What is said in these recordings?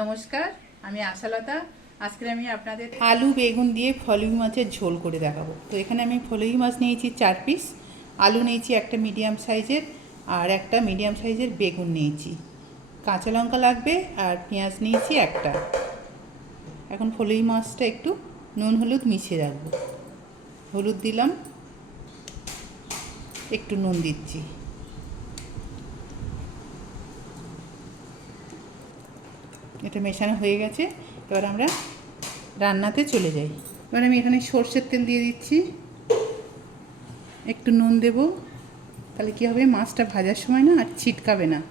নমস্কার, আমি আশালতা। আজকে আমি আপনাদের আলু, বেগুন দিয়ে ফলুই মাছের ঝোল করে দেখাবো। তো এখানে আমি ফলুই মাছ নিয়েছি চার পিস আলু নিয়েছি একটা মিডিয়াম সাইজের আর একটা মিডিয়াম সাইজের বেগুন নিয়েছি। কাঁচা লঙ্কা লাগবে আর পেঁয়াজ নিয়েছি একটা। এখন ফলুই মাছটা একটু নুন হলুদ মিশিয়ে রাখব। হলুদ দিলাম, একটু নুন দিচ্ছি। এটা মেশানো হয়ে গেছে। এবার আমরা রান্নাতে চলে যাই। এবার আমি এখানে সর্ষের তেল দিয়ে দিচ্ছি। একটু নুন দেব। তাহলে কী হবে? মাছটা ভাজার সময় না আর ছিটকাবে না।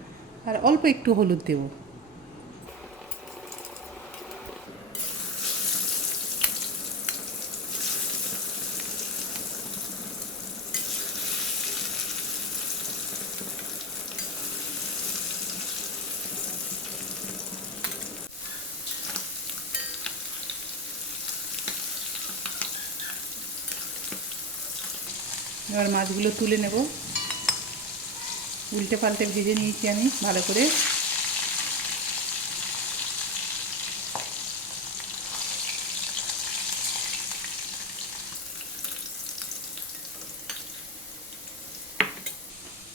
আর অল্প একটু হলুদ দেব। এবার মাছগুলো তুলে নেব। উল্টে পাল্টে ভেজে নিয়েছি আমি, ভালো করে।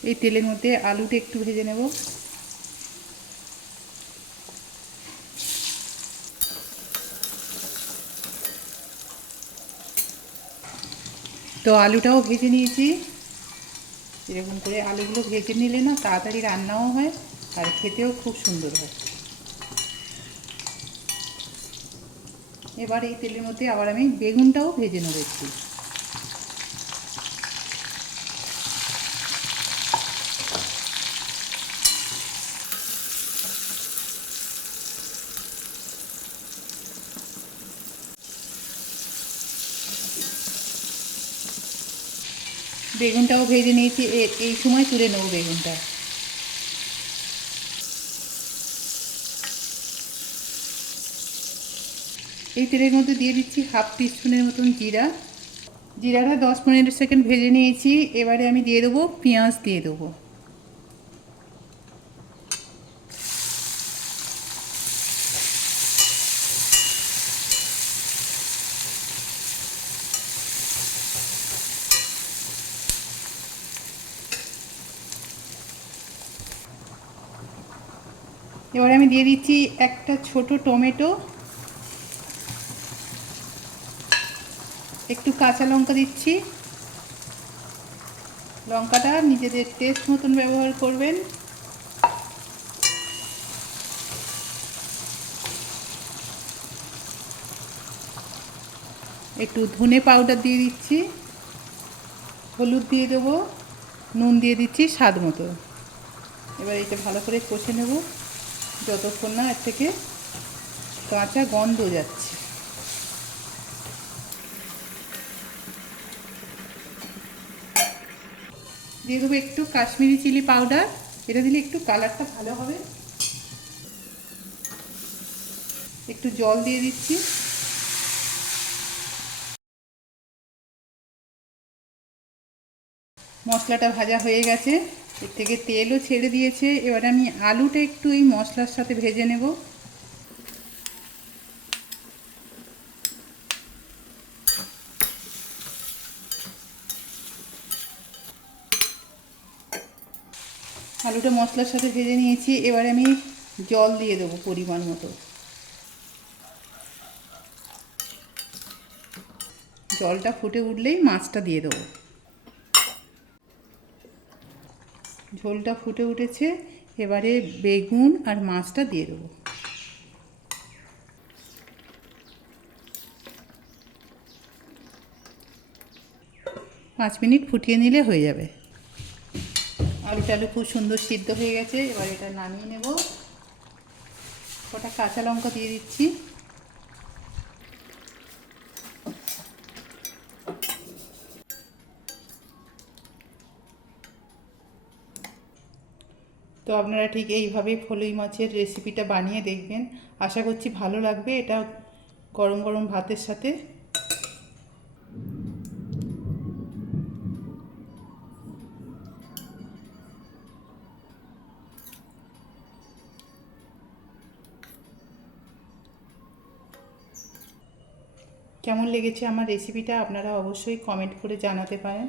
এই তেলের মধ্যে আলুটা একটু ভেজে নেব। তো আলুটাও ভেজে নিয়েছি। এরকম করে আলুগুলো ভেজে নিলে না তাড়াতাড়ি রান্নাও হয় আর খেতেও খুব সুন্দর হয়। এবার এই তেলের মধ্যে আবার আমি বেগুনটাও ভেজে নেব একটু। বেগুনটাও ভেজে নিয়েছি এই সময় তুলে নেব বেগুনটা। এই তেলের মধ্যে দিয়ে দিচ্ছি হাফ টিস্পুনের মতন জিরা। জিরাটা দশ পনেরো সেকেন্ড ভেজে নিয়েছি, এবারে আমি দিয়ে দেবো পেঁয়াজ দিয়ে দেবো। এবারে আমি দিয়ে দিচ্ছি একটা ছোট টমেটো, একটু কাঁচা লঙ্কা দিচ্ছি। লঙ্কাটা নিজেদের টেস্ট মতন ব্যবহার করবেন। একটু ধনে পাউডার দিয়ে দিচ্ছি। হলুদ দিয়ে দেবো, নুন দিয়ে দিচ্ছি স্বাদ মতো। এবার এটা ভালো করে কষে নেব। যতক্ষণ না এর থেকে কাঁচা গন্ধ যাচ্ছে। দিয়ে দেবো একটু কাশ্মীরি চিলি পাউডার। এটা দিলে একটু কালারটা ভালো হবে। একটু জল দিয়ে দিচ্ছি। মশলাটা ভাজা হয়ে গেছে। এর থেকে তেলও ছেড়ে দিয়েছে। এবার আমি আলুটা একটু এই মশলার সাথে ভেজে নেব। আলুটা মশলার সাথে ভেজে নিয়েছি। এবার আমি জল দিয়ে দেবো পরিমাণ মতো। জলটা ফুটে উঠলেই মাছটা দিয়ে দেবো। ঝোলটা ফুটে উঠেছে, এবারে বেগুন আর মাছটা দিয়ে দেবো। পাঁচ মিনিট ফুটিয়ে নিলে হয়ে যাবে। আলু খুব সুন্দর সিদ্ধ হয়ে গেছে, এবার এটা নামিয়ে নেব। ওটা কাঁচা লঙ্কা দিয়ে দিচ্ছি। তো আপনারা ঠিক এইভাবেই ফলুই মাছের রেসিপিটা বানিয়ে দেখবেন। আশা করছি ভালো লাগবে। এটা গরম গরম ভাতের সাথে। কেমন লেগেছে আমার রেসিপিটা আপনারা অবশ্যই কমেন্ট করে জানাতে পারেন।